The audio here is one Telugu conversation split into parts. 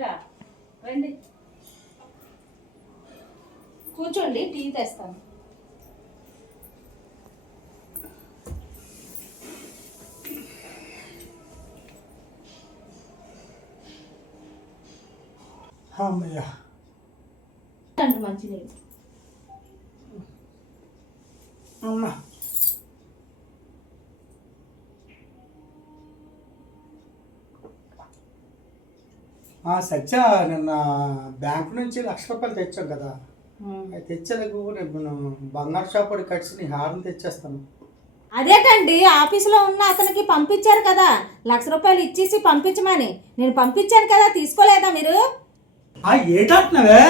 మీరా రండి, కూర్చోండి, టీ తెస్తాను. అమ్మయ్యా మంచినీళ్ళు. అమ్మా సత్య నిన్న బ్యాంక్ నుంచి ₹1,00,000 తెచ్చావు కదా, అది తెచ్చేందుకు నేను బంగారు షాప్ వాడికి కట్సి నీ హారం తెచ్చేస్తాను. అదేటండి, ఆఫీసులో ఉన్న అతనికి పంపించారు కదా, ₹1,00,000 ఇచ్చేసి పంపించమని. నేను పంపించాను కదా, తీసుకోలేదా మీరు? ఏటంటున్నావే?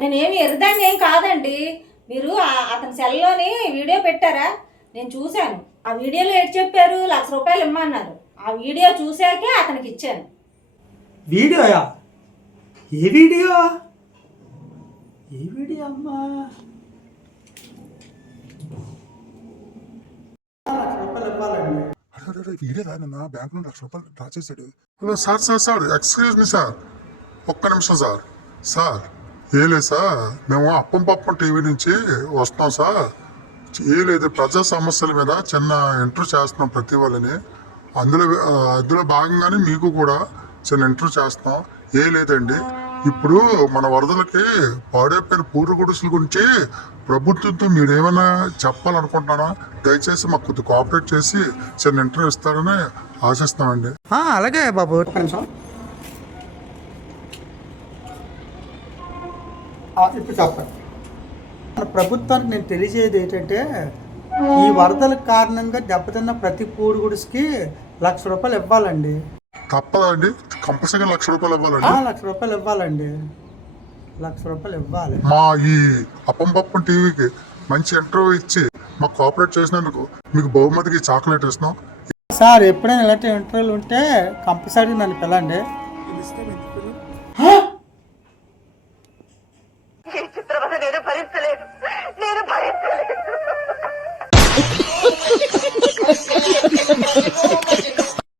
నేనేమి ఎర్రదాన్ని ఏం కాదండి. మీరు అతని సెల్లోని వీడియో పెట్టారా, నేను చూశాను. ఆ వీడియోలో ఏడు చెప్పారు, ₹1,00,000 ఇమ్మన్నారు. ఆ వీడియో చూశాకే అతనికి ఇచ్చాను. వీడియోయా? ఏ వీడియో? ఏ వీడియో అమ్మా? ₹1,00,000 ఇవ్వాలండి. అరే వీడే రానన్నా బ్యాంక్ నుండి ₹1,00,000 డ్రా చేశాడు. Hello sir excuse me sir, ఒక్క నిమిషం సార్. సార్ ఏ లేదు సార్, మేము అప్పం పప్పం టీవీ నుంచి వస్తున్నాం సార్. ఏ లేదు, ప్రజా సమస్యల మీద చిన్న ఇంటర్వ్యూ చేస్తున్నాం ప్రతి వాళ్ళని. అందులో భాగంగానే మీకు కూడా చిన్న ఇంటర్వ్యూ చేస్తున్నాం. ఏ లేదండి, ఇప్పుడు మన వరదలకి పాడైపోయిన పూర్వ గుడిసెల గురించి ప్రభుత్వంతో మీరు ఏమైనా చెప్పాలనుకుంటున్నారా? దయచేసి మాకు కొద్దిగా కోఆపరేట్ చేసి చిన్న ఇంటర్వ్యూ ఇస్తారని ఆశిస్తామండి. అలాగే బాబు, ఒక్క నిమిషం. ఇప్పుడు చెప్పండి. మన ప్రభుత్వానికి నేను తెలియజేది ఏంటంటే, ఈ వరదల కారణంగా దెబ్బతిన్న ప్రతి పూడి గుడికి ₹1,00,000 ఇవ్వాలండి. తప్పదండి, కంపల్సరీగా ₹1,00,000 ఇవ్వాలండి. ₹1,00,000 ఇవ్వాలండి, ₹1,00,000 ఇవ్వాలి. మా ఈ అప్పం పప్పం టీవీకి మంచి ఇంటర్వ్యూ ఇచ్చి మాకు కోఆపరేట్ చేసినందుకు మీకు బహుమతికి చాక్లెట్ ఇస్తున్నాం సార్. ఎప్పుడైనా ఇలాంటి ఇంటర్వ్యూలు ఉంటే కంపల్సరీ నన్ను పిల్లండి. నేను భరించలేదు.